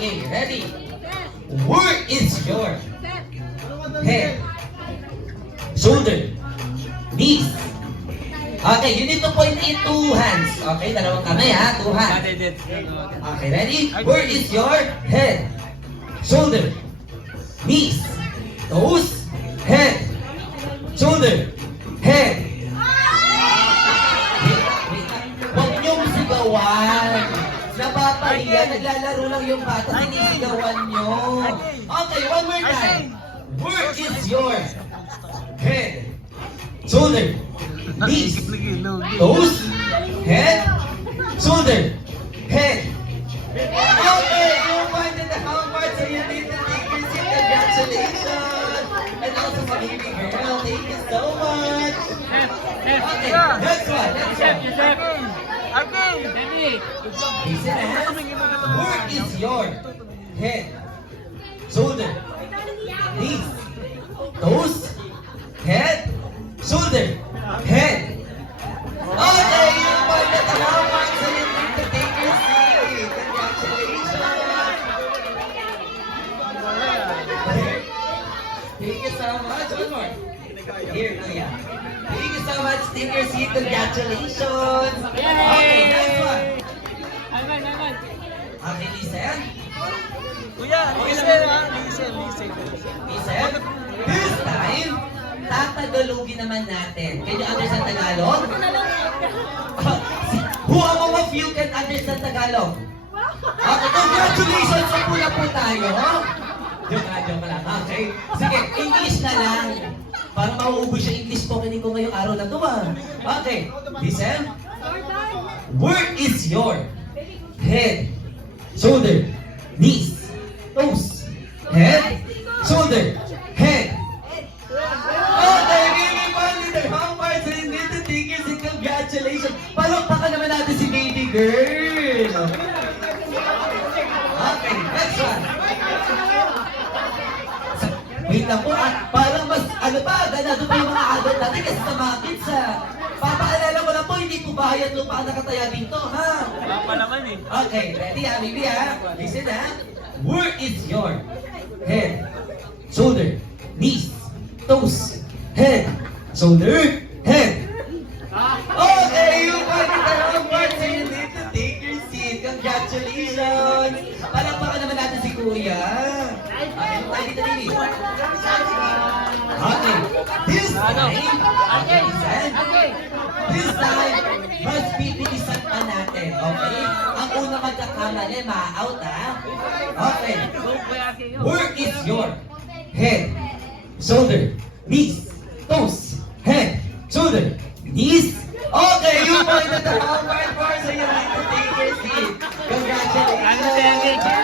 Okay, ready? Word is your head, shoulder, knees. Okay, you need to point in two hands. Okay, dalawang kamay ha, two hands. Okay, ready? Word is your head, shoulder, knees, toes, head, shoulder, head. Huwag niyong sigawan. Napapahiya, naglalaro lang yung bata, sinisigawan niyo. Okay, one more time. Word is your head, shoulder, knees, toes, head, shoulder, head. Okay, you find the home part, so you need to take your seat. Congratulations! And also for baby girl, thank you so much. Okay, next one, next one. Listen, word is your head, shoulder, knees, toes, head, shoulder, head. Okay, you find the home part, so you need to take your seat. Congratulations! Thank you so much. One more. Here, Kuya. Thank you so much. Take your seat. Congratulations. Okay, next one. Okay, listen. Kuya, listen ha. Listen. Listen. This time, tatagalogin naman natin. Can you understand Tagalog? Who among of you can understand Tagalog? Okay, congratulations. Pula po tayo. Joke lang. Okay. Sige, English na lang. Para mauubos yung English spoken ko ngayong araw na ito Okay, listen. Word is your head, shoulder, knees, toes, head, shoulder, head. Okay, really fun little homework. So you need to take your seat. Congratulations. Palakpakan naman natin si baby girl. Okay, next one. Wait lang po parang mas, ganado pa yung mga adult natin kasi sa mga kids papaalala ko lang po, hindi ko bayad lupa ang nakataya dito, ha? Papa naman eh. Okay, ready ha, baby ha? Listen ha. Word is your head, shoulder, knees, toes, head, shoulder, head. Okay, you find it the wrong word, so you need to take your seat. Congratulations! Palakpakan naman natin si Kuya. Okay, tayo dito, baby. Okay, this time, mas pipilisan pa natin, okay? Ang unang magkakamali, ma-out ha? Okay. Word is your head, shoulder, knees, toes, head, shoulder, knees. Okay, you find the wrong word for, so you need to take your seat. Congratulations!